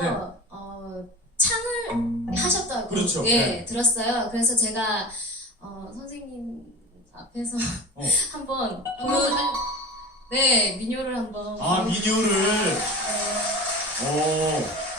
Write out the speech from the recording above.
네. 창을 하셨다고 그렇죠. 예, 네. 들었어요. 그래서 제가 선생님 앞에서 한번 네, 민요를 한번 아, 민요를. 네. 오.